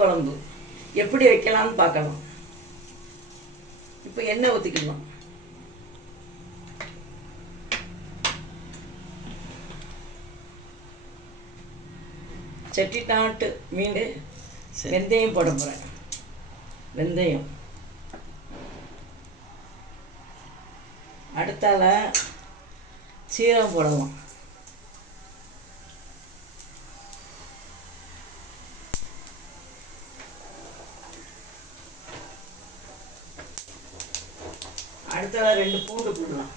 குழம்பு எப்படி வைக்கலாம்னு பார்க்கலாம். இப்போ எண்ணெய் ஊற்றிக்கலாம். செட்டிநாட்டு மீன் வெந்தயம் போட போகிறேன். வெந்தயம் அடுத்தால சீரகம் போடலாம். அடுத்தால 2 பூண்டு போடலாம்.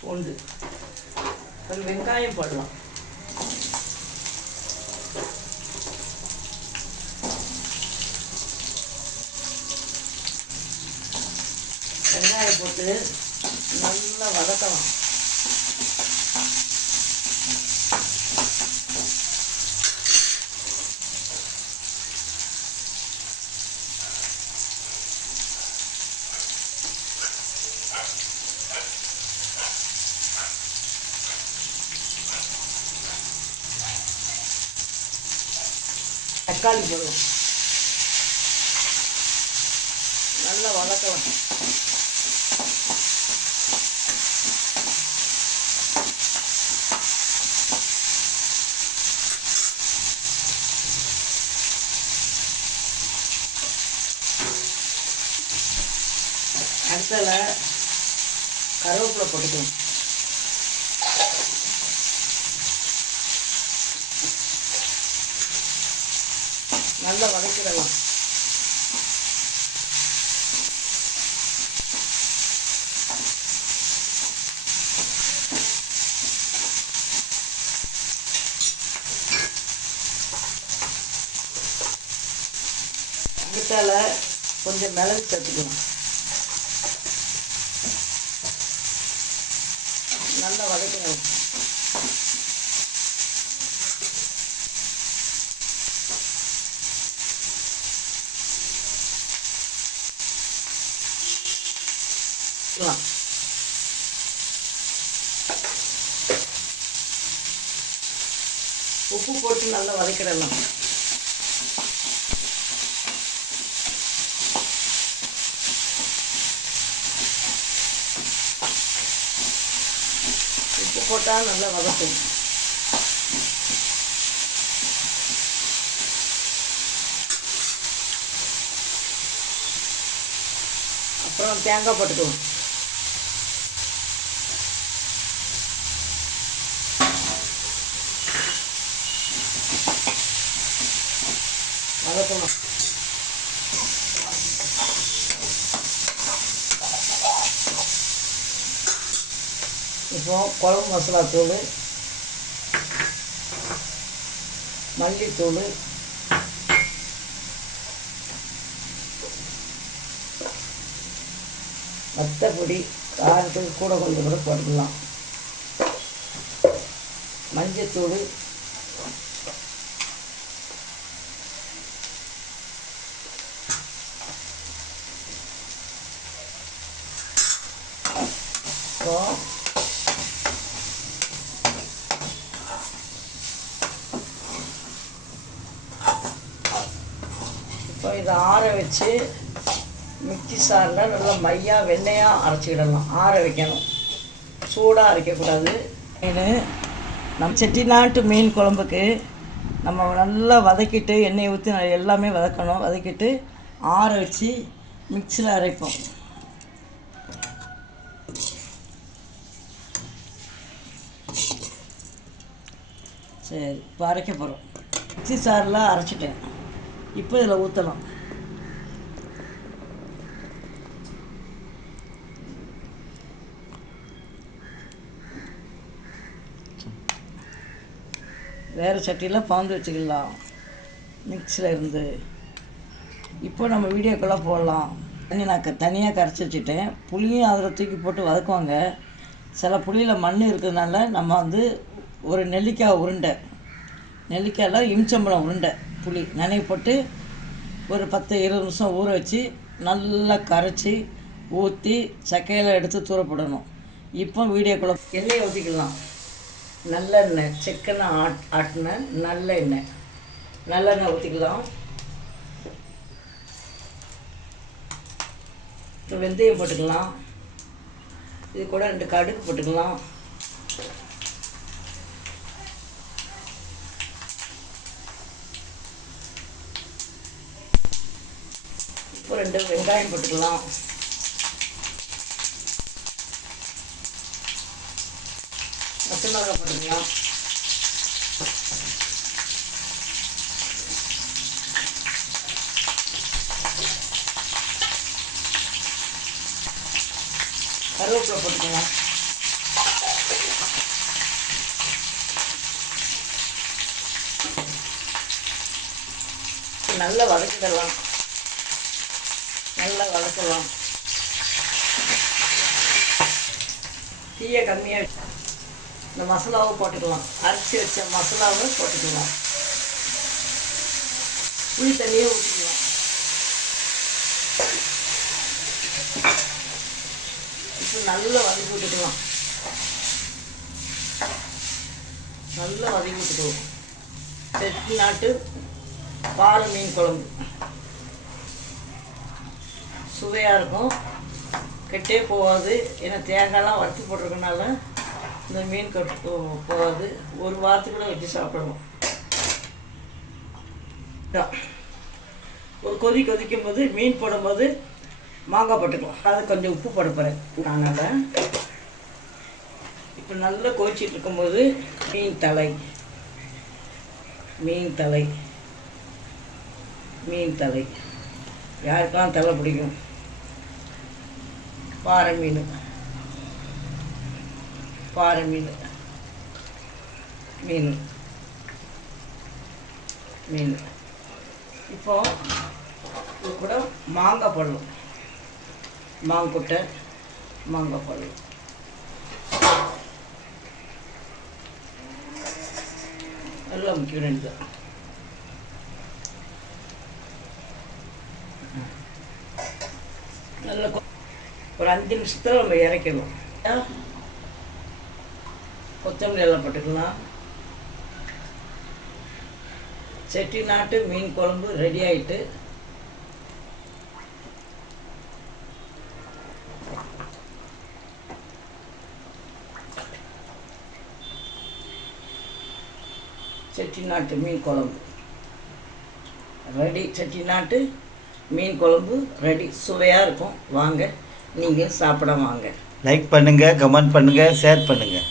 பூண்டு ஒரு வெங்காயம் போடலாம். வெங்காயம் போட்டு நல்லா வதக்கலாம். தக்காளி போடுவோம். நல்லா வதக்கலாம். அடுத்தல கருவேப்பிலை போட்டுக்கணும். நல்லா வதக்கிடலாம். அடுத்தால கொஞ்சம் மிளகு சேர்த்துக்கணும். நல்லா வதக்கணும். உப்பு போட்டு நல்லா வதக்கிடலாம். உப்பு போட்டால் நல்லா வதக்கும். அப்புறம் தேங்காய் போட்டுக்குவோம். வதக்கணும். இப்போ குழம்பு மசாலா தூள், மல்லித்தூள், வத்தப்பொடி, காரத்துக்கு கூட கொஞ்சம் கூட போட்டுக்கலாம். மஞ்சத்தூள், இப்போ இதை ஆற வச்சு மிக்சி சாரில் நல்லா மையாக வெண்ணெயாக அரைச்சிக்கிடலாம். ஆற வைக்கணும், சூடாக அரைக்கக்கூடாது. மீன் நம்ம செட்டிநாட்டு மீன் குழம்புக்கு நம்ம நல்லா வதக்கிட்டு எண்ணெயை ஊற்றி எல்லாமே வதக்கணும். வதக்கிட்டு ஆற வச்சு மிக்சியில் அரைப்போம். சரி, இப்போ அரைக்க போகிறோம். மிக்சி சாரில் அரைச்சிட்டேன். இப்போ இதில் ஊற்றலாம். வேறு சட்டியில் பாந்து வச்சுக்கலாம் மிக்ஸியில் இருந்து. இப்போ நம்ம வீடியோக்குள்ளே போடலாம். நான் தனியாக கரைச்சி வச்சுட்டேன். புளியும் அதில் தூக்கி போட்டு வதக்குவாங்க. சில புளியில் மண் இருக்கிறதுனால நம்ம வந்து ஒரு நெல்லிக்காய் உருண்டை, நெல்லிக்காயில் இம்ச்சம்பழம் உருண்டை புளி நனைய போட்டு ஒரு 10-20 நிமிஷம் ஊற வச்சு நல்லா கரைச்சி ஊற்றி சக்கையில் எடுத்து தூர போடணும். இப்போ வீடியோக்குள்ளே எண்ணெயை ஊற்றிக்கலாம். நல்லெண்ணெய், செக்கெண்ணெய் ஆட்டின நல்லெண்ணெய். நல்லெண்ணெய் ஊற்றிக்கலாம். இப்போ வெந்தயம் போட்டுக்கலாம். இது கூட 2 கடுகு போட்டுக்கலாம். இப்போ 2 வெங்காயம் போட்டுக்கலாம். பச்சை மிளகாய் போட்டுக்கலாம். கருவேப்பிலை போட்டுக்கலாம். நல்லா வதக்கிடலாம். நல்லா வதக்கலாம். தீயை கம்மியாக இந்த மசாலாவை போட்டுக்கலாம். அரைச்சி வச்ச மசாலாவை போட்டுக்கலாம். புளி தண்ணியை ஊற்றிக்கலாம். இப்போ நல்லா வதக்கி விட்டுக்கலாம். நல்லா வதக்கி விட்டுக்குவோம். செட்டிநாட்டு பாறை மீன் குழம்பு சுவையாக இருக்கும். கெட்டே போகாது. ஏன்னா தேங்காய்லாம் வறுத்து போட்டிருக்கனால இந்த மீன் கெட்டு போகாது. ஒரு வாரத்துக்கு கூட வச்சு சாப்பிடணும். ஒரு கொதிக்கும் போது மீன் போடும்போது மாங்காய் போட்டுக்கலாம். அது கொஞ்சம் உப்பு போட போகிறேன். அதனால் இப்போ நல்லா கொதிச்சிட்டு இருக்கும்போது மீன் தலை யாருக்கெல்லாம் தலை பிடிக்கும். பாறை மீன் இப்போ இது கூட மாங்காய் போடலாம். மாங்கொட்டை மாங்காய் போடலாம். நல்லா முக்கியம். 2 நல்லா ஒரு 5 நிமிஷத்தில் நம்ம இறக்கணும். கொத்தமல்லி எல்லாம் போட்டுக்கலாம். செட்டிநாட்டு மீன் குழம்பு ரெடி ஆகிட்டு. செட்டிநாட்டு மீன் குழம்பு ரெடி. செட்டிநாட்டு மீன் குழம்பு ரெடி. சுவையாக இருக்கும். வாங்க, நீங்கள் சாப்பிட வாங்க. லைக் பண்ணுங்கள், கமெண்ட் பண்ணுங்கள், ஷேர் பண்ணுங்கள்.